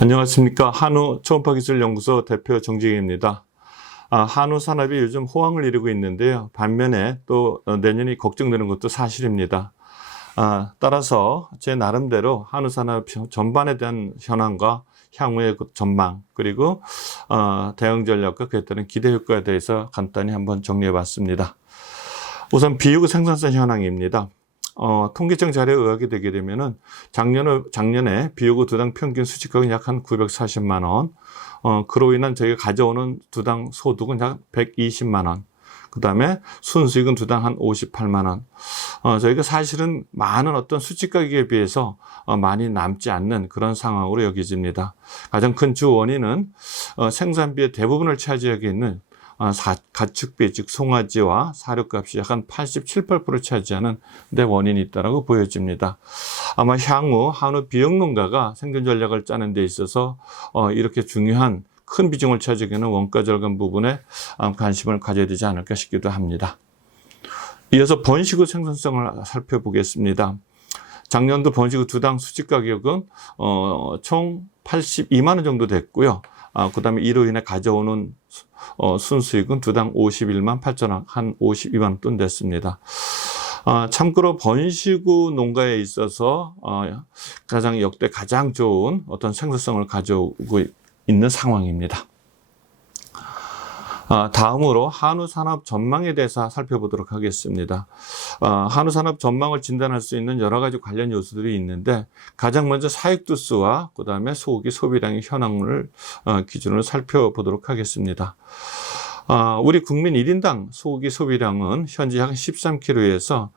안녕하십니까. 한우 초음파기술연구소 대표 정직입니다. 한우 산업이 요즘 호황을 이루고 있는데요. 반면에 또 내년이 걱정되는 것도 사실입니다. 따라서 제 나름대로 한우 산업 전반에 대한 현황과 향후의 전망, 그리고 대응 전략과 그에 따른 기대 효과에 대해서 간단히 한번 정리해 봤습니다. 우선 비유구 생산성 현황입니다. 통계청 자료에 의하게 되게 되면은 작년에 비오고 두당 평균 수익額약 한 940만 원, 그로 인한 저희가 가져오는 두당 소득은 약 120만 원, 그 다음에 순수익은 두당 한 58만 원. 저희가 사실은 많은 어떤 수익가격에 비해서 많이 남지 않는 그런 상황으로 여겨집니다. 가장 큰 주 원인은 생산비의 대부분을 차지하고 있는 가축비, 즉 송아지와 사료값이 약 한 87, 8% 차지하는 데 원인이 있다고 보여집니다. 아마 향후 한우 비육농가가 생존 전략을 짜는 데 있어서 이렇게 중요한 큰 비중을 차지하게 하는 원가 절감 부분에 관심을 가져야 되지 않을까 싶기도 합니다. 이어서 번식후 생산성을 살펴보겠습니다. 작년도 번식후 두당 수직 가격은 총 82만 원 정도 됐고요. 그 다음에 이로 인해 가져오는 순수익은 두당 51만 8천 원, 한 52만 원 돈 됐습니다. 참고로 번식후 농가에 있어서 역대 가장 좋은 어떤 생산성을 가져오고 있는 상황입니다. 다음으로 한우 산업 전망에 대해서 살펴보도록 하겠습니다. 한우 산업 전망을 진단할 수 있는 여러 가지 관련 요소들이 있는데, 가장 먼저 사육두수와 그 다음에 소고기 소비량의 현황을 기준으로 살펴보도록 하겠습니다. 우리 국민 1인당 소고기 소비량은 현재 약 13kg에서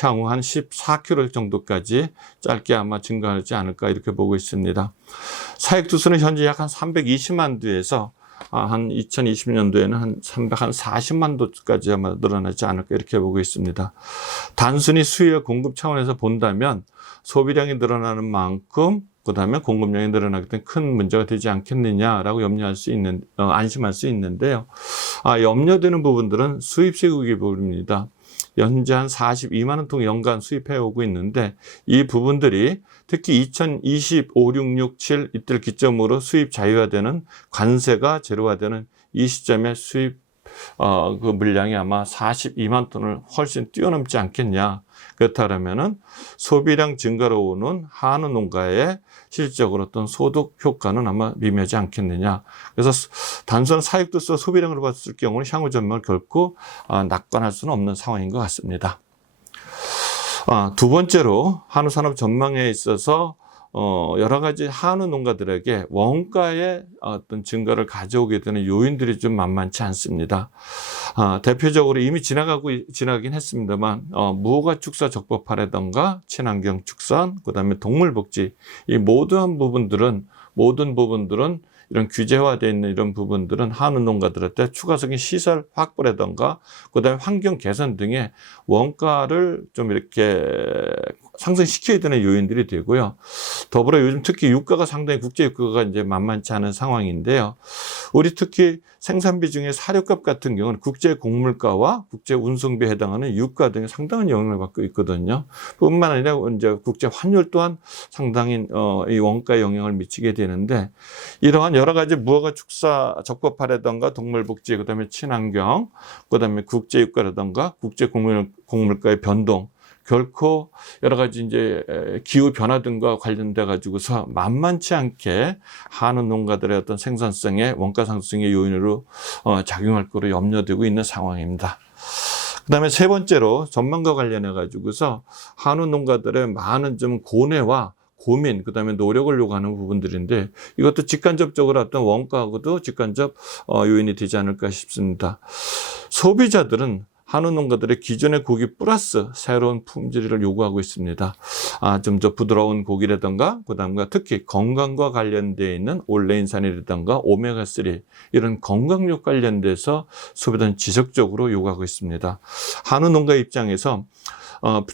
향후 한 14kg 정도까지 짧게 아마 증가하지 않을까 이렇게 보고 있습니다. 사육두수는 현재 약 한 320만 두에서 한 2020년도에는 한 340만 도까지 아마 늘어나지 않을까 이렇게 보고 있습니다. 단순히 수요와 공급 차원에서 본다면 소비량이 늘어나는 만큼 그 다음에 공급량이 늘어나기 때문에 큰 문제가 되지 않겠느냐라고 안심할 수 있는데요. 염려되는 부분들은 수입시국의 부분입니다. 현재 한 42만 원 통 연간 수입해 오고 있는데, 이 부분들이 특히 2025, 6, 6, 7 이때를 기점으로 수입 자유화되는, 관세가 제로화되는 이 시점에 수입 그 물량이 아마 42만 톤을 훨씬 뛰어넘지 않겠냐. 그렇다면은 소비량 증가로 오는 한우 농가의 실질적으로 어떤 소득 효과는 아마 미미하지 않겠느냐. 그래서 단순한 사육두수 소비량으로 봤을 경우는 향후 전망을 결코 낙관할 수는 없는 상황인 것 같습니다. 두 번째로 한우 산업 전망에 있어서 여러 가지 한우 농가들에게 원가의 어떤 증가를 가져오게 되는 요인들이 좀 만만치 않습니다. 대표적으로 이미 지나가긴 했습니다만, 무허가 축사 적법화라든가 친환경 축산, 그 다음에 동물복지, 이 모든 부분들은 이런 규제화되어 있는 이런 부분들은 한우 농가들한테 추가적인 시설 확보라든가 그 다음에 환경 개선 등의 원가를 좀 이렇게 상승시켜야 되는 요인들이 되고요. 더불어 요즘 특히 유가가 상당히 국제 유가가 이제 만만치 않은 상황인데요. 우리 특히 생산비 중에 사료값 같은 경우는 국제 곡물가와 국제 운송비에 해당하는 유가 등에 상당한 영향을 받고 있거든요. 뿐만 아니라 이제 국제 환율 또한 상당히 이 원가에 영향을 미치게 되는데, 이러한 여러 가지 무허가 축사 적법화라든가 동물복지, 그다음에 친환경, 그다음에 국제 유가라든가 국제 곡물가의 변동, 결코 여러 가지 이제 기후 변화 등과 관련돼 가지고서 만만치 않게 한우 농가들의 어떤 생산성의 원가 상승의 요인으로 작용할 거로 염려되고 있는 상황입니다. 그다음에 세 번째로 전망과 관련해 가지고서 한우 농가들의 많은 좀 고뇌와 고민, 그 다음에 노력을 요구하는 부분들인데, 이것도 직간접적으로 어떤 원가하고도 직간접 요인이 되지 않을까 싶습니다. 소비자들은 한우 농가들의 기존의 고기 플러스 새로운 품질을 요구하고 있습니다. 좀 더 부드러운 고기라든가, 그 다음과 특히 건강과 관련되어 있는 올레인산이라든가 오메가3, 이런 건강육 관련돼서 소비자는 지속적으로 요구하고 있습니다. 한우 농가 입장에서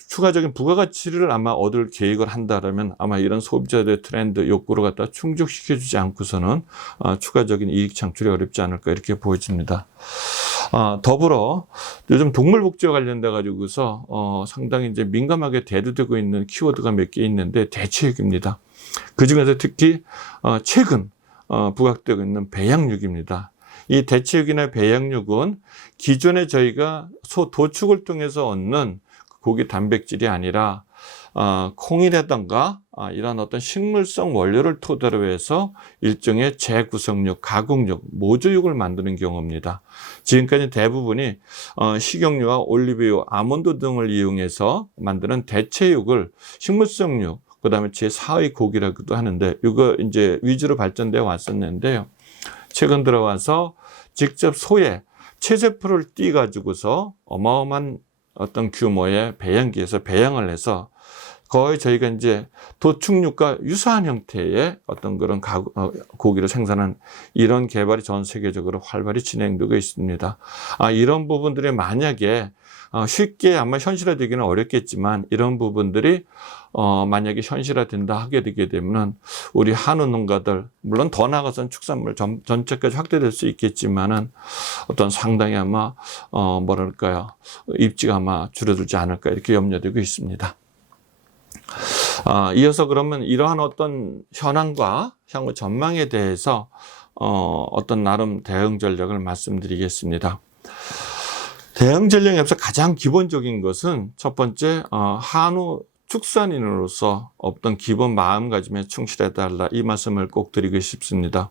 추가적인 부가가치를 아마 얻을 계획을 한다면 아마 이런 소비자들의 트렌드 욕구를 갖다 충족시켜주지 않고서는 추가적인 이익 창출이 어렵지 않을까 이렇게 보여집니다. 더불어 요즘 동물복지와 관련돼 가지고서 상당히 이제 민감하게 대두되고 있는 키워드가 몇 개 있는데 대체육입니다. 그 중에서 특히 최근 부각되고 있는 배양육입니다. 이 대체육이나 배양육은 기존에 저희가 소 도축을 통해서 얻는 고기 단백질이 아니라 콩이라던가 이런 어떤 식물성 원료를 토대로 해서 일종의 재구성육, 가공육, 모조육을 만드는 경우입니다. 지금까지 대부분이 식용유와 올리브유, 아몬드 등을 이용해서 만드는 대체육을 식물성육, 그 다음에 제4의 고기라고도 하는데 이거 이제 위주로 발전되어 왔었는데요. 최근 들어와서 직접 소의 체세포를 띄 가지고서 어마어마한 어떤 규모의 배양기에서 배양을 해서 거의 저희가 이제 도축육과 유사한 형태의 어떤 그런 고기를 생산한 이런 개발이 전 세계적으로 활발히 진행되고 있습니다. 이런 부분들이 만약에 쉽게 아마 현실화되기는 어렵겠지만 이런 부분들이 만약에 현실화된다 하게 되게 되면 우리 한우 농가들 물론 더 나아가서는 축산물 전체까지 확대될 수 있겠지만은 어떤 상당히 아마 뭐랄까요 입지가 아마 줄어들지 않을까 이렇게 염려되고 있습니다. 이어서 그러면 이러한 어떤 현황과 향후 전망에 대해서 어떤 나름 대응 전략을 말씀드리겠습니다. 대응 전략에서 가장 기본적인 것은 첫 번째 한우 축산인으로서 어떤 기본 마음가짐에 충실해달라 이 말씀을 꼭 드리고 싶습니다.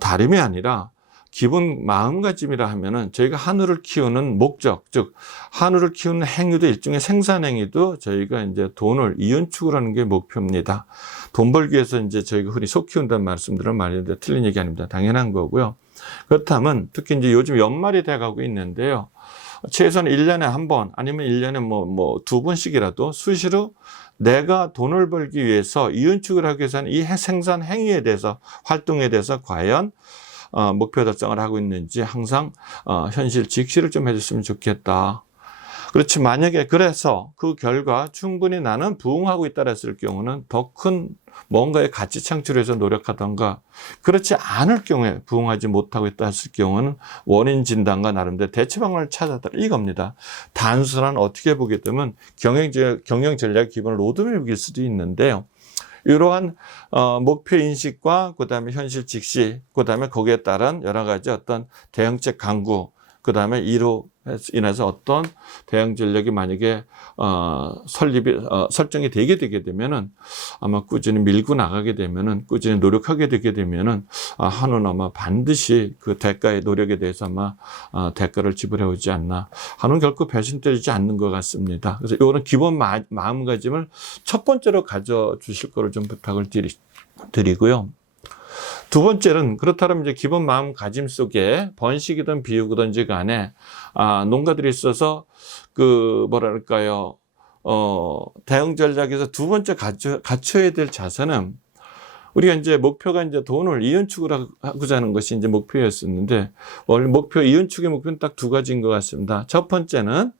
다름이 아니라 기본 마음가짐이라 하면은 저희가 한우를 키우는 목적, 즉 한우를 키우는 행위도 일종의 생산 행위도 저희가 이제 돈을 이윤축을 하는 게 목표입니다. 돈 벌기 위해서 이제 저희가 흔히 소 키운다는 말씀들을 많이 하는데 틀린 얘기 아닙니다. 당연한 거고요. 그렇다면 특히 이제 요즘 연말이 돼가고 있는데요. 최소한 1년에 한 번 아니면 1년에 뭐 두 번씩이라도 수시로 내가 돈을 벌기 위해서 이윤축을 하기 위해서는 이 생산 행위에 대해서 활동에 대해서 과연 목표 달성을 하고 있는지 항상 현실 직시를 좀 해줬으면 좋겠다. 그렇지 만약에 그래서 그 결과 충분히 나는 부응하고 있다 했을 경우는 더 큰 뭔가의 가치 창출해서 노력하던가 그렇지 않을 경우에 부응하지 못하고 있다 했을 경우는 원인 진단과 나름대로 대체 방안을 찾았다 이겁니다. 단순한 어떻게 보게 되면 경영 전략 기본 로드맵일 수도 있는데요. 이러한 목표 인식과 그다음에 현실 직시, 그다음에 거기에 따른 여러 가지 어떤 대응책 강구, 그다음에 이로 인해서 어떤 대응 전략이 만약에 설정이 되게 되면은 아마 꾸준히 밀고 나가게 되면은 꾸준히 노력하게 되게 되면은 한우는 아마 반드시 그 대가의 노력에 대해서 아마 대가를 지불해 오지 않나. 한우는 결코 배신되지 않는 것 같습니다. 그래서 이런 기본 마음가짐을 첫 번째로 가져 주실 거를 좀 부탁을 드리고요. 두 번째는 그렇다면 이제 기본 마음가짐 속에 번식이든 비유든지 간에 농가들이 있어서 그 뭐랄까요 대응 전략에서 두 번째 갖춰야 될 자세는 우리가 이제 목표가 이제 돈을 이윤축을 하고자 하는 것이 이제 목표였었는데 원래 이윤축의 목표는 딱 두 가지인 것 같습니다. 첫 번째는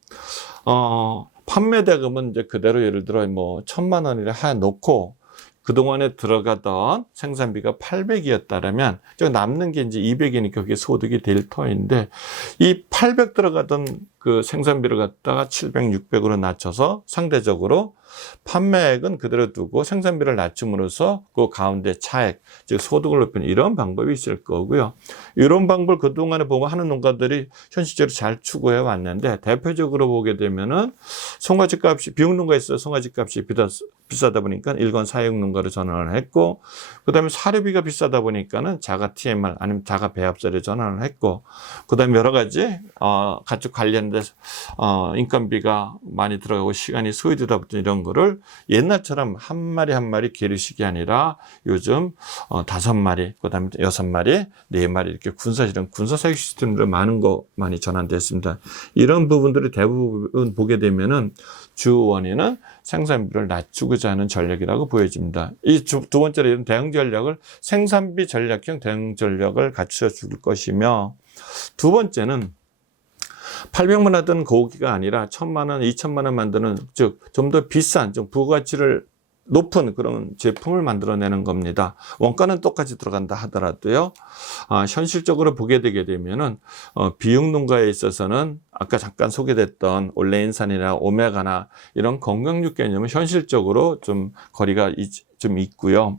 판매 대금은 이제 그대로 예를 들어 뭐 1,000만 원이라 해 놓고 그동안에 들어가던 생산비가 800이었다면 남는 게 이제 200이니까 그게 소득이 될 터인데 이 800 들어가던 그 생산비를 갖다가 700, 600으로 낮춰서 상대적으로 판매액은 그대로 두고 생산비를 낮춤으로써 그 가운데 차액, 즉 소득을 높이는 이런 방법이 있을 거고요. 이런 방법을 그동안에 보고 하는 농가들이 현실적으로 잘 추구해 왔는데 대표적으로 보게 되면은 송아지 값이 비용 농가에 있어 송아지 값이 비싸다 보니까 일건 사육 농가로 전환을 했고 그다음에 사료비가 비싸다 보니까는 자가 TMR 아니면 자가 배합사로 전환을 했고 그다음에 여러 가지 가축 관련된 인건비가 많이 들어가고 시간이 소요되다 보니 이런 거를 옛날처럼 한 마리 한 마리 기르식이 아니라 요즘 5마리, 그다음에 6마리, 4마리 이렇게 이런 군사 사육 시스템으로 많이 전환됐습니다. 이런 부분들이 대부분 보게 되면은 주 원인은 생산비를 낮추고자 하는 전략이라고 보여집니다. 이 두 번째로 이런 대응 전략을 생산비 전략형 대응 전략을 갖춰 줄 것이며 두 번째는 800만 하던 고기가 아니라 1,000만 원, 2,000만 원 만드는 즉 좀 더 비싼 좀 부가치를 높은 그런 제품을 만들어내는 겁니다. 원가는 똑같이 들어간다 하더라도요. 현실적으로 보게 되게 되면은 비육 농가에 있어서는 아까 잠깐 소개됐던 올레인산이나 오메가나 이런 건강육 개념은 현실적으로 좀 거리가 좀 있고요.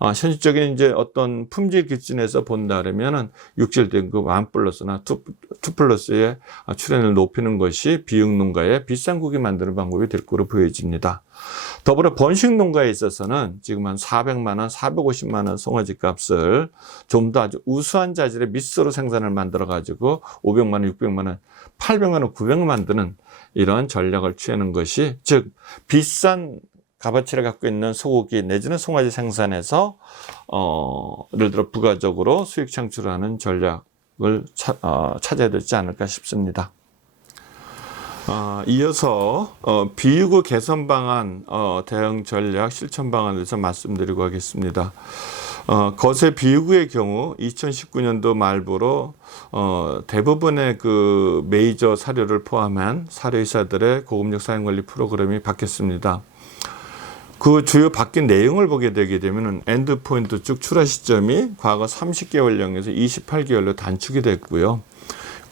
현실적인 이제 어떤 품질 기준에서 본다 그러면은 육질 등급 1+나 2+의 출현을 높이는 것이 비육 농가의 비싼 고기 만드는 방법이 될 거로 보여집니다. 더불어 번식 농가에 있어서는 지금 한 400만 원, 450만 원 송아지 값을 좀 더 아주 우수한 자질의 미스로 생산을 만들어 가지고 500만 원, 600만 원, 800만 원, 900만 원 만드는 이런 전략을 취하는 것이, 즉 비싼 값어치를 갖고 있는 소고기 내지는 송아지 생산에서 예를 들어 부가적으로 수익 창출하는 전략을 찾아야 되지 않을까 싶습니다. 이어서 비육 개선 방안, 대응 전략 실천 방안에 대해서 말씀드리고 하겠습니다. 거세 비육의 경우 2019년도 말부로 대부분의 그 메이저 사료를 포함한 사료회사들의 고급육 사용관리 프로그램이 바뀌었습니다. 그 주요 바뀐 내용을 보게 되게 되면 엔드포인트 쭉 출하 시점이 과거 30개월령에서 28개월로 단축이 됐고요.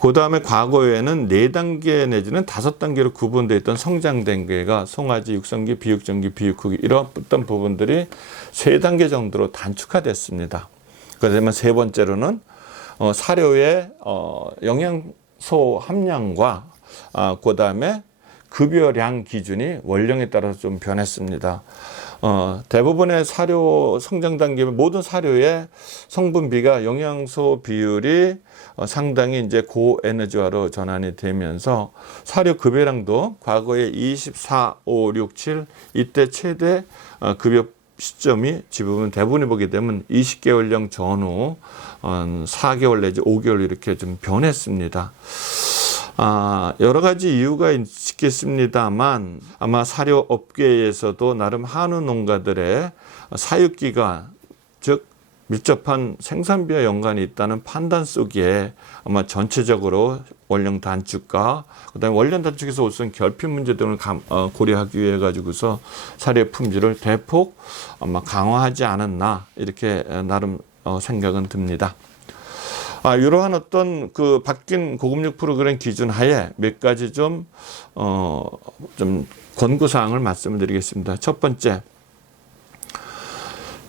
그 다음에 과거에는 4단계 내지는 5단계로 구분되어 있던 성장 단계가 송아지, 육성기, 비육전기, 비육후기 이런 부분들이 3단계 정도로 단축화됐습니다. 그러면 세 번째로는 사료의 영양소 함량과 그 다음에 급여량 기준이 원령에 따라서 좀 변했습니다. 대부분의 사료 성장 단계 모든 사료의 성분비가 영양소 비율이 상당히 이제 고에너지화로 전환이 되면서 사료 급여량도 과거에 24, 5, 6, 7 이때 최대 급여 시점이 대부분이 보게 되면 20개월령 전후 4개월 내지 5개월 이렇게 좀 변했습니다. 여러 가지 이유가 있겠습니다만 아마 사료 업계에서도 나름 한우 농가들의 사육기간, 즉 밀접한 생산비와 연관이 있다는 판단 속에 아마 전체적으로 원령 단축과 그다음에 원령 단축에서 우선 결핍 문제 등을 고려하기 위해 가지고서 사료 품질을 대폭 아마 강화하지 않았나 이렇게 나름 생각은 듭니다. 이러한 어떤 그 바뀐 고급육 프로그램 기준 하에 몇 가지 좀 권고사항을 말씀드리겠습니다. 첫 번째,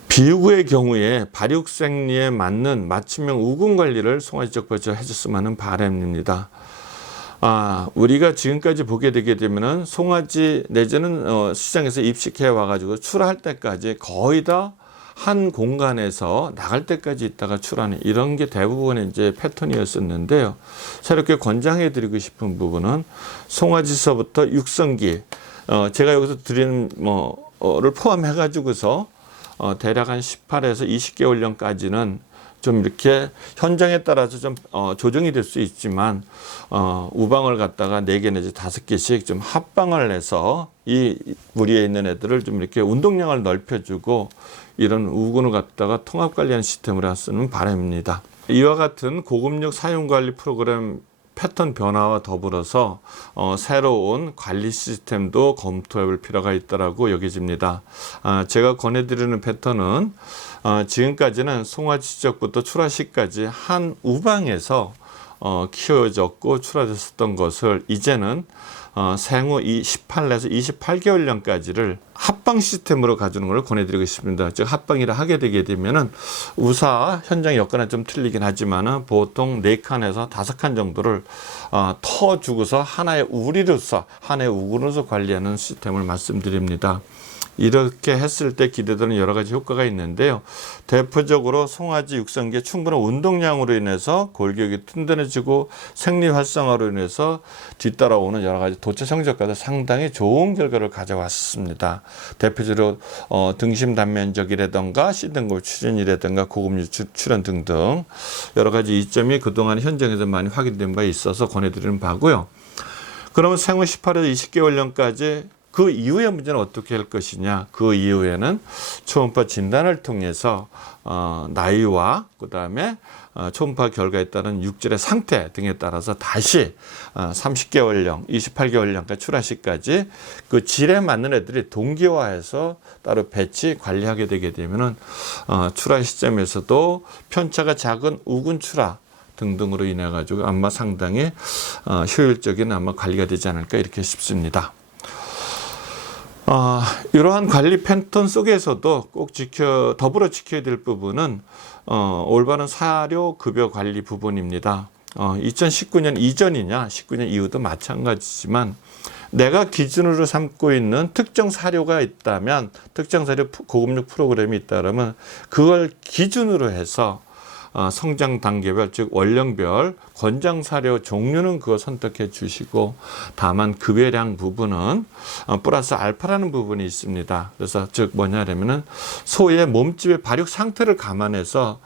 비육의 경우에 발육생리에 맞는 맞춤형 우군 관리를 송아지 적부에서 해줬으면 하는 바람입니다. 우리가 지금까지 보게 되게 되면은 송아지 내지는 시장에서 입식해 와가지고 출하할 때까지 거의 다 한 공간에서 나갈 때까지 있다가 출하는 이런 게 대부분의 이제 패턴이었었는데요. 새롭게 권장해 드리고 싶은 부분은 송아지서부터 육성기, 제가 여기서 드리는 를 포함해 가지고서 대략 한 18에서 20개월령까지는 좀 이렇게 현장에 따라서 좀 조정이 될 수 있지만 우방을 갖다가 4개 내지 5개씩 좀 합방을 해서 이 무리에 있는 애들을 좀 이렇게 운동량을 넓혀주고 이런 우군을 갖다가 통합관리하는 시스템으로 쓰는 바람입니다. 이와 같은 고급육 사용관리 프로그램 패턴 변화와 더불어서 새로운 관리 시스템도 검토해 볼 필요가 있다고 여겨집니다. 제가 권해드리는 패턴은 지금까지는 송아지 시작부터 출하 시까지 한 우방에서 키워졌고 출하됐었던 것을 이제는 생후 18에서 28개월령까지를 합방 시스템으로 가주는 걸 권해드리고 있습니다. 즉 합방이라 하게 되게 되면은 우사 현장 여건은 좀 틀리긴 하지만은 보통 4칸에서 5칸 정도를 터 주고서 하나의 우리로서 하나의 우군으로서 관리하는 시스템을 말씀드립니다. 이렇게 했을 때 기대되는 여러 가지 효과가 있는데요. 대표적으로 송아지 육성기의 충분한 운동량으로 인해서 골격이 튼튼해지고 생리 활성화로 인해서 뒤따라오는 여러 가지 도체 성적과도 상당히 좋은 결과를 가져왔습니다. 대표적으로 등심 단면적이라든가 C등급 출현이라든가 고급육 출현 등등 여러 가지 이점이 그동안 현장에서 많이 확인된 바 있어서 권해드리는 바고요. 그러면 생후 18에서 20개월령까지 그 이후의 문제는 어떻게 할 것이냐. 그 이후에는 초음파 진단을 통해서 나이와 그다음에 초음파 결과에 따른 육질의 상태 등에 따라서 다시 30개월령, 28개월령까지 출하 시까지 그 질에 맞는 애들이 동기화해서 따로 배치 관리하게 되게 되면은 출하 시점에서도 편차가 작은 우군 출하 등등으로 인해 가지고 아마 상당히 효율적인 아마 관리가 되지 않을까 이렇게 싶습니다. 이러한 관리 패턴 속에서도 꼭 더불어 지켜야 될 부분은 올바른 사료 급여 관리 부분입니다. 2019년 이전이냐 19년 이후도 마찬가지지만 내가 기준으로 삼고 있는 특정 사료가 있다면 특정 사료 고급육 프로그램이 있다면 그걸 기준으로 해서 성장 단계별 즉 원령별 권장 사료 종류는 그거 선택해 주시고 다만 급여량 부분은 플러스 알파라는 부분이 있습니다. 그래서 즉 뭐냐면은 소의 몸집의 발육 상태를 감안해서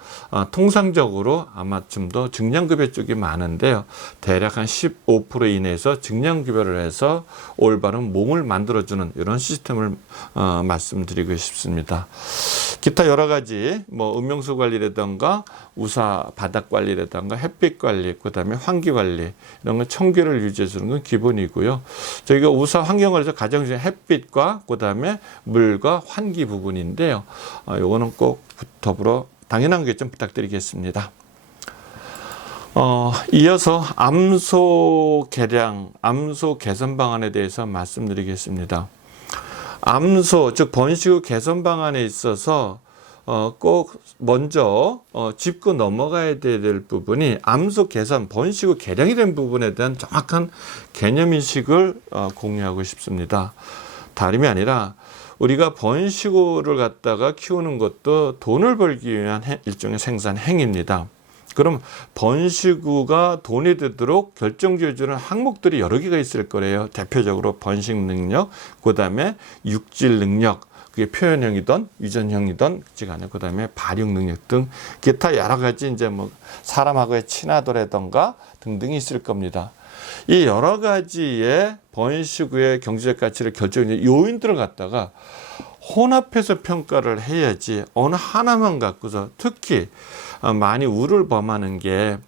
통상적으로 아마 좀 더 증량급여 쪽이 많은데요. 대략 한 15% 이내에서 증량급여를 해서 올바른 몸을 만들어주는 이런 시스템을 말씀드리고 싶습니다. 기타 여러 가지 뭐 음용수 관리라든가 우사 바닥 관리라든가 햇빛 관리, 그다음에 환기 관리 이런 건 청결을 유지해 주는 건 기본이고요. 저희가 우사 환경을 가장 중요한 햇빛과 그다음에 물과 환기 부분인데요. 요거는 꼭 더불어 당연한 게 좀 부탁드리겠습니다. 이어서 암소 개량, 암소 개선 방안에 대해서 말씀드리겠습니다. 암소 즉 번식 개선 방안에 있어서 꼭 먼저 짚고 넘어가야 될 부분이 암소 개선, 번식 후 개량이 된 부분에 대한 정확한 개념인식을 공유하고 싶습니다. 다름이 아니라 우리가 번식호를 갖다가 키우는 것도 돈을 벌기 위한 일종의 생산 행위입니다. 그럼 번식우가 돈이 되도록 결정지어주는 항목들이 여러 개가 있을 거래요. 대표적으로 번식 능력, 그 다음에 육질 능력, 그게 표현형이든 유전형이든 간에 그 다음에 발육 능력 등 기타 여러 가지 이제 뭐 사람하고의 친화도라던가 등등이 있을 겁니다. 이 여러 가지의 번식 후의 경제적 가치를 결정하는 요인들을 갖다가 혼합해서 평가를 해야지 어느 하나만 갖고서 특히 많이 우를 범하는 게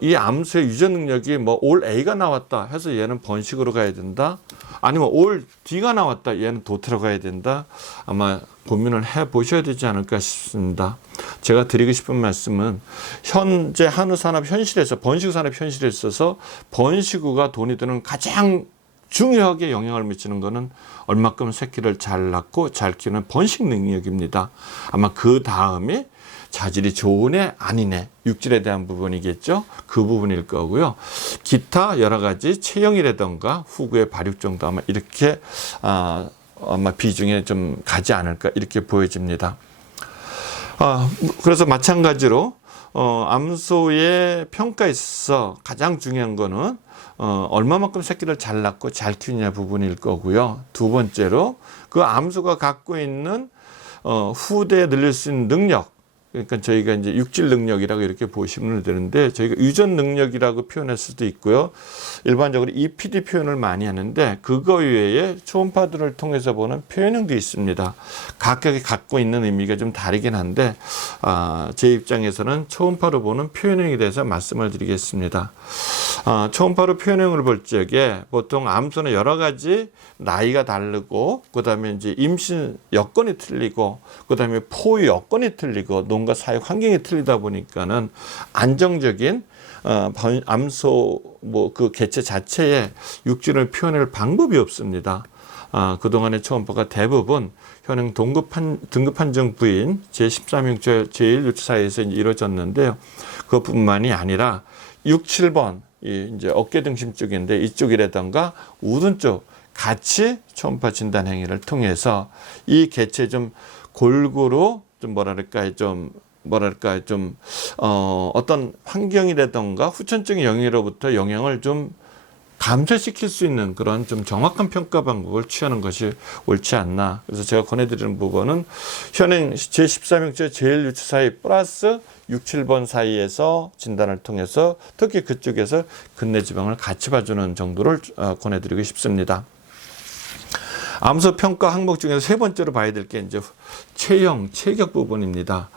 이 암수의 유전 능력이 뭐 올 A가 나왔다 해서 얘는 번식으로 가야 된다. 아니면 올 D가 나왔다. 얘는 도태로 가야 된다. 아마 고민을 해 보셔야 되지 않을까 싶습니다. 제가 드리고 싶은 말씀은 현재 한우산업 현실에서 번식산업 현실에 있어서 번식우가 돈이 드는 가장 중요하게 영향을 미치는 것은 얼마큼 새끼를 잘 낳고 잘 키우는 번식 능력입니다. 아마 그 다음에 자질이 좋으네 아니네 육질에 대한 부분이겠죠. 그 부분일 거고요. 기타 여러 가지 체형이라던가 후구의 발육 정도 아마 이렇게 아마 비중에 좀 가지 않을까 이렇게 보여집니다. 그래서 마찬가지로 암소의 평가에 있어서 가장 중요한 거는 얼마만큼 새끼를 잘 낳고 잘 키우냐 부분일 거고요. 두 번째로 그 암소가 갖고 있는 후대에 늘릴 수 있는 능력, 그러니까 저희가 이제 육질 능력이라고 이렇게 보시면 되는데 저희가 유전 능력이라고 표현할 수도 있고요. 일반적으로 EPD 표현을 많이 하는데 그거 외에 초음파들을 통해서 보는 표현형도 있습니다. 각각이 갖고 있는 의미가 좀 다르긴 한데 제 입장에서는 초음파로 보는 표현형에 대해서 말씀을 드리겠습니다. 초음파로 표현형을 볼 적에 보통 암소는 여러 가지 나이가 다르고 그다음에 이제 임신 여건이 틀리고 그다음에 포유 여건이 틀리고 농가 사육 환경이 틀리다 보니까는 안정적인 암소 뭐 그 개체 자체의 육질을 표현할 방법이 없습니다. 그동안의 초음파가 대부분 현행 등급 판정 부인 제13형 제1유치 사이에서 이루어졌는데요. 그것뿐만이 아니라 6, 7번 이제 어깨 등심 쪽인데 이쪽이라던가 우둔 쪽 같이 초음파 진단 행위를 통해서 이 개체 좀 골고루 좀 어떤 환경이라던가 후천적인 영향으로부터 영향을 좀 감소시킬 수 있는 그런 좀 정확한 평가 방법을 취하는 것이 옳지 않나. 그래서 제가 권해드리는 부분은 현행 제13형제 제1유치 사이 플러스 6, 7번 사이에서 진단을 통해서 특히 그쪽에서 근내 지방을 같이 봐주는 정도를 권해드리고 싶습니다. 암소 평가 항목 중에서 세 번째로 봐야 될 게 이제 체격 부분입니다.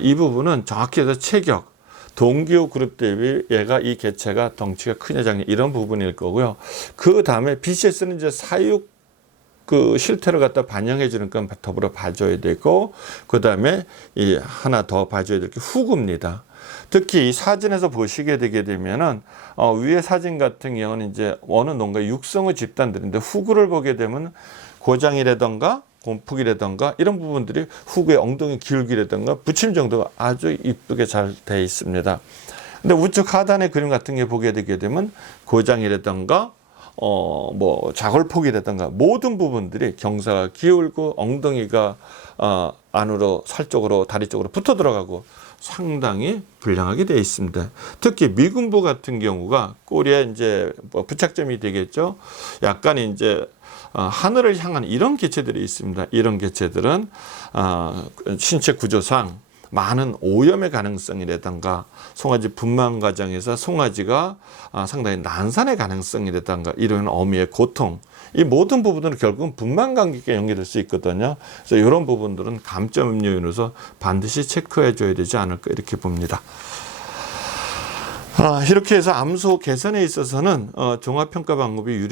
이 부분은 정확히 해서 체격, 동기호 그룹 대비 얘가 이 개체가 덩치가 크냐 작냐 이런 부분일 거고요. 그 다음에 BCS는 이제 사육 그 실태를 갖다 반영해 주는 건 더불어 봐줘야 되고, 그 다음에 이 하나 더 봐줘야 될 게 후구입니다. 특히 이 사진에서 보시게 되게 되면은 위에 사진 같은 경우는 이제 어느 농가 육성의 집단들인데 후구를 보게 되면 고장이라던가 곰푹이라던가 이런 부분들이 후구의 엉덩이 기울기라던가 붙임 정도가 아주 이쁘게 잘 돼 있습니다. 근데 우측 하단의 그림 같은 게 보게 되게 되면 고장이라던가 뭐 자골폭이라던가 모든 부분들이 경사가 기울고 엉덩이가 안으로 살 쪽으로 다리 쪽으로 붙어 들어가고 상당히 불량하게 되어 있습니다. 특히 미군부 같은 경우가 꼬리에 이제 뭐 부착점이 되겠죠. 약간 이제 하늘을 향한 이런 개체들이 있습니다. 이런 개체들은 신체 구조상 많은 오염의 가능성이라든가 송아지 분만 과정에서 송아지가 상당히 난산의 가능성이라든가 이런 어미의 고통, 이 모든 부분들은 결국은 분만 감기에 연결될 수 있거든요. 그래서 이런 부분들은 감점 음료인으로서 반드시 체크해 줘야 되지 않을까 이렇게 봅니다. 이렇게 해서 암소 개선에 있어서는 종합평가 방법이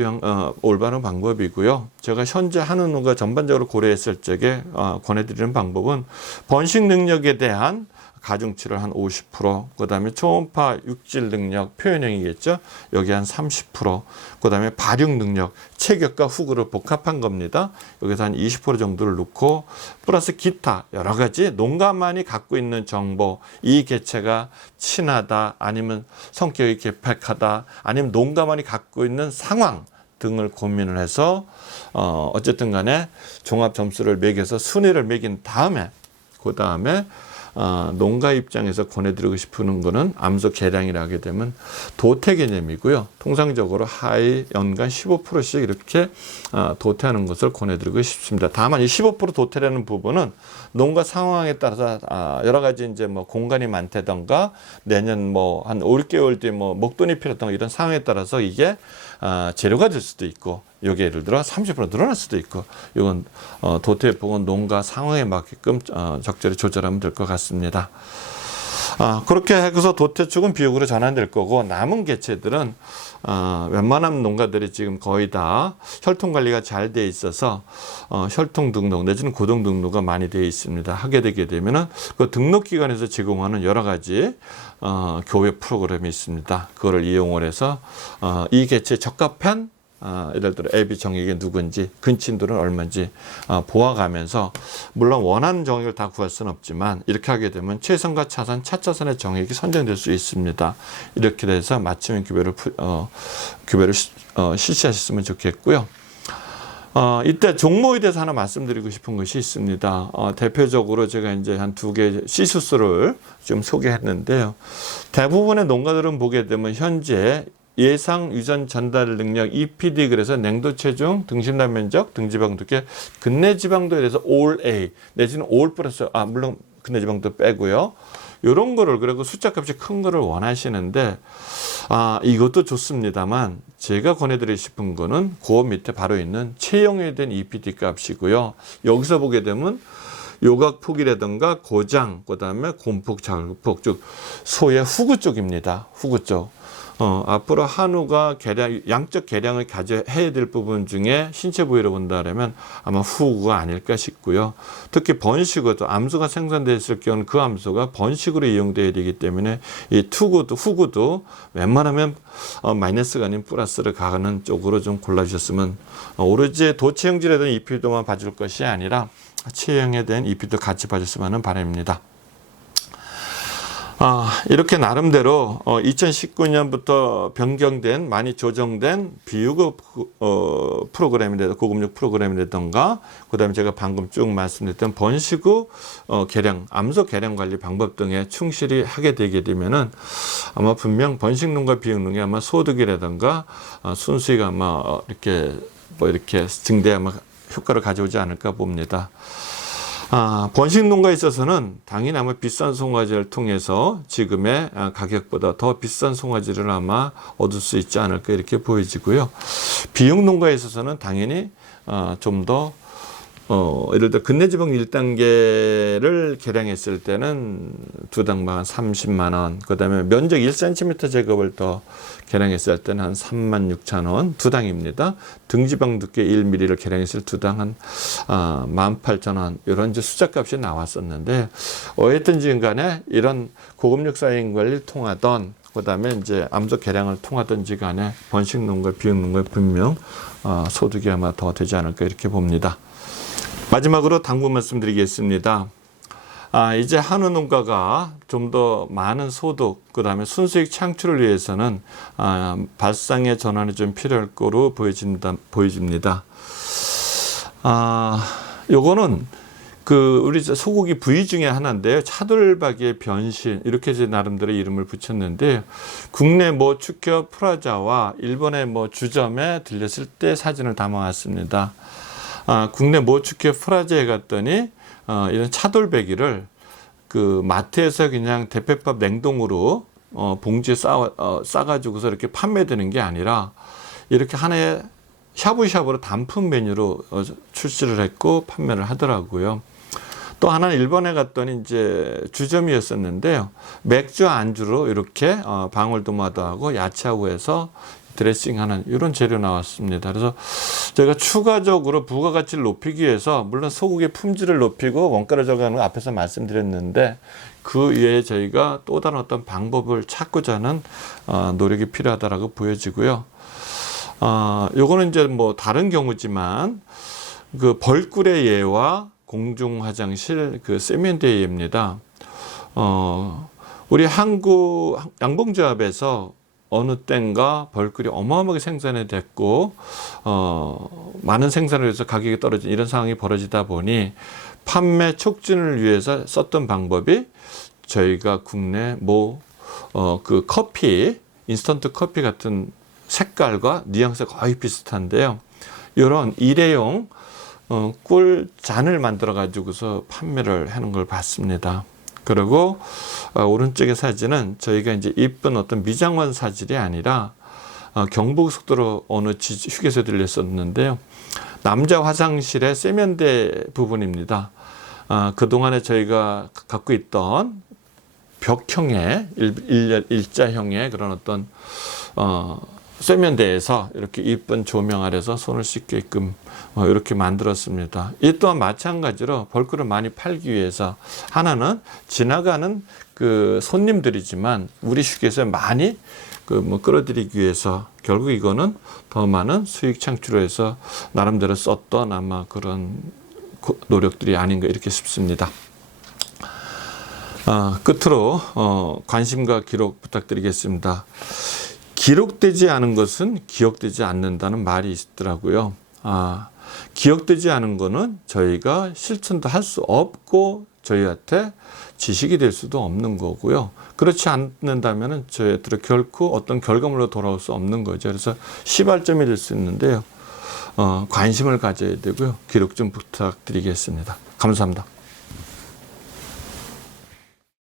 올바른 방법이고요. 제가 현재 하는 농가 전반적으로 고려했을 적에 권해드리는 방법은 번식 능력에 대한 가중치를 한 50%, 그 다음에 초음파 육질 능력, 표현형이겠죠. 여기 한 30%, 그 다음에 발육 능력, 체격과 후구를 복합한 겁니다. 여기서 한 20% 정도를 넣고, 플러스 기타 여러 가지 농가만이 갖고 있는 정보, 이 개체가 친하다, 아니면 성격이 개팍하다, 아니면 농가만이 갖고 있는 상황 등을 고민을 해서 어쨌든 간에 종합 점수를 매겨서 순위를 매긴 다음에, 그 다음에 농가 입장에서 권해드리고 싶은 거는 암소 개량이라 하게 되면 도태 개념이고요. 통상적으로 하위 연간 15%씩 이렇게 도태하는 것을 권해드리고 싶습니다. 다만 이 15% 도태라는 부분은 농가 상황에 따라서 여러 가지 이제 뭐 공간이 많다던가 내년 뭐 한 5, 6개월 뒤에 뭐 목돈이 필요하던가 이런 상황에 따라서 이게 재료가 될 수도 있고, 요게 예를 들어 30% 늘어날 수도 있고, 이건 도태폭은 농가 상황에 맞게끔 적절히 조절하면 될 것 같습니다. 그렇게 해서 도태축은 비육으로 전환될 거고, 남은 개체들은 웬만한 농가들이 지금 거의 다 혈통 관리가 잘 돼 있어서 혈통 등록 내지는 고동 등록가 많이 되어 있습니다. 하게 되게 되면은 그 등록기관에서 제공하는 여러 가지 교회 프로그램이 있습니다. 그거를 이용을 해서 이 개체에 적합한 예를 들어 애비 정액이 누군지, 근친들은 얼마인지 보아가면서, 물론 원하는 정액을 다 구할 수는 없지만 이렇게 하게 되면 최선과 차선, 차차선의 정액이 선정될 수 있습니다. 이렇게 돼서 맞춤형 규배를 실시하셨으면 좋겠고요. 이때 종모에 대해서 하나 말씀드리고 싶은 것이 있습니다. 대표적으로 제가 이제 한 2개 시수수를 좀 소개했는데요. 대부분의 농가들은 보게 되면 현재 예상 유전 전달 능력 EPD, 그래서 냉도 체중, 등심단 면적, 등지방 두께, 근내 지방도에 대해서 올 A 내지는 올 플러스, 물론 근내 지방도 빼고요. 이런 거를, 그리고 숫자 값이 큰 거를 원하시는데 이것도 좋습니다만 제가 권해드리고 싶은 거는 그 밑에 바로 있는 체형에 대한 EPD 값이고요. 여기서 보게 되면 요각폭이라든가 고장, 그 다음에 곰폭, 자골폭, 즉 소의 후구 쪽입니다. 후구 쪽. 앞으로 한우가 양적 개량을 해야 될 부분 중에 신체 부위로 본다면 아마 후구가 아닐까 싶고요. 특히 번식어도 암소가 생산됐을 경우는 그 암소가 번식으로 이용되어야 되기 때문에 이 후구도 웬만하면 마이너스가 아닌 플러스를 가는 쪽으로 좀 골라주셨으면, 오로지 도체형질에 대한 EPD만 봐줄 것이 아니라 체형에 대한 EPD도 같이 봐줬으면 하는 바람입니다. 이렇게 나름대로 2019년부터 변경된, 많이 조정된 비유급 프로그램이라든가 고급육 프로그램이라든가, 그 다음에 제가 방금 쭉 말씀드렸던 번식 후 개량, 암소 개량 관리 방법 등에 충실히 하게 되게 되면은 아마 분명 번식농과 비육농이 아마 소득이라든가 순수익 아마 이렇게 증대 아마 효과를 가져오지 않을까 봅니다. 번식 농가에 있어서는 당연히 아마 비싼 송아지를 통해서 지금의 가격보다 더 비싼 송아지를 아마 얻을 수 있지 않을까 이렇게 보여지고요. 비육 농가에 있어서는 당연히 좀 더 예를 들어 근내지방 1단계를 개량했을 때는 두 당만 30만 원, 그 다음에 면적 1cm 제곱을 더 개량했을 때는 한 36,000원 두 당입니다. 등지방 두께 1mm를 개량했을 두 당 한 18,000원 이런 이제 숫자값이 나왔었는데 어쨌든지 간에 이런 고급력 사인 관리를 통하던 그 다음에 이제 암석 개량을 통하든지 간에 번식 농가, 비육 농가에 분명 소득이 아마 더 되지 않을까 이렇게 봅니다. 마지막으로 당부 말씀드리겠습니다. 이제 한우 농가가 좀 더 많은 소득, 그 다음에 순수익 창출을 위해서는 발상의 전환이 좀 필요할 거로 보여집니다. 요거는 우리 소고기 부위 중에 하나인데요. 차돌박이의 변신, 이렇게 제 나름대로 이름을 붙였는데, 국내 뭐 축협 프라자와 일본의 뭐 주점에 들렸을 때 사진을 담아왔습니다. 국내 모축협 프라자에 갔더니 이런 차돌배기를 마트에서 그냥 대패밥 냉동으로 봉지에 싸가지고서 이렇게 판매되는 게 아니라 이렇게 하나의 샤브샤브로 단품 메뉴로 출시를 했고 판매를 하더라고요. 또 하나는 일본에 갔더니 이제 주점이었었는데요. 맥주 안주로 이렇게 방울토마토하고 야채하고 해서 드레싱하는 이런 재료 나왔습니다. 그래서 제가 추가적으로 부가가치를 높이기 위해서 물론 소고기의 품질을 높이고 원가를 절감하는 거 앞에서 말씀드렸는데 그 외에 저희가 또 다른 어떤 방법을 찾고자 하는 노력이 필요하다라고 보여지고요. 요거는 이제 뭐 다른 경우지만 벌꿀의 예와 공중 화장실 세면대 예입니다. 우리 한국 양봉조합에서 어느 땐가 벌꿀이 어마어마하게 생산이 됐고 많은 생산을 위해서 가격이 떨어진 이런 상황이 벌어지다 보니 판매 촉진을 위해서 썼던 방법이 저희가 국내 커피, 인스턴트 커피 같은 색깔과 뉘앙스가 거의 비슷한데요. 이런 일회용 꿀잔을 만들어 가지고서 판매를 하는 걸 봤습니다. 그리고 오른쪽의 사진은 저희가 이제 이쁜 어떤 미장원 사진이 아니라 경부고속도로 어느 휴게소에 들렸었는데요. 남자 화장실의 세면대 부분입니다. 그동안에 저희가 갖고 있던 벽형의 일자형의 그런 어떤 세면대에서 이렇게 이쁜 조명 아래서 손을 씻게끔 이렇게 만들었습니다. 이 또한 마찬가지로 벌꿀을 많이 팔기 위해서 하나는 지나가는 손님들이지만 우리 휴게소에 많이 끌어들이기 위해서 결국 이거는 더 많은 수익 창출을 해서 나름대로 썼던 아마 그런 노력들이 아닌가 이렇게 싶습니다. 끝으로 관심과 기록 부탁드리겠습니다. 기록되지 않은 것은 기억되지 않는다는 말이 있더라고요. 기억되지 않은 거는 저희가 실천도 할 수 없고 저희한테 지식이 될 수도 없는 거고요. 그렇지 않는다면 저희한테 결코 어떤 결과물로 돌아올 수 없는 거죠. 그래서 시발점이 될 수 있는데요. 관심을 가져야 되고요. 기록 좀 부탁드리겠습니다. 감사합니다.